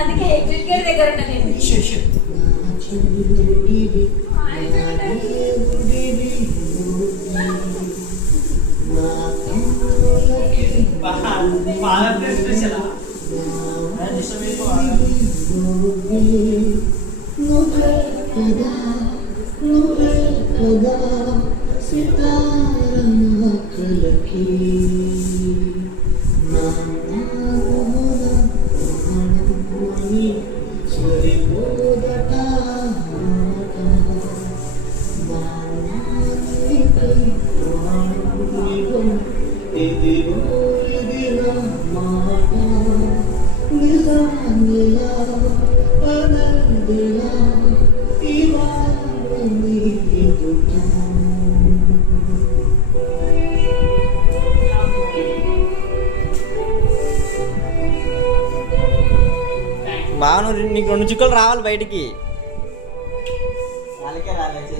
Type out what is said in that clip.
అందుకే exit gate దగ్గర ఉంటా నేను. బాగా నీకు 2 చుక్కలు రావాలి బయటికి. వాళ్ళకే రాలేదు.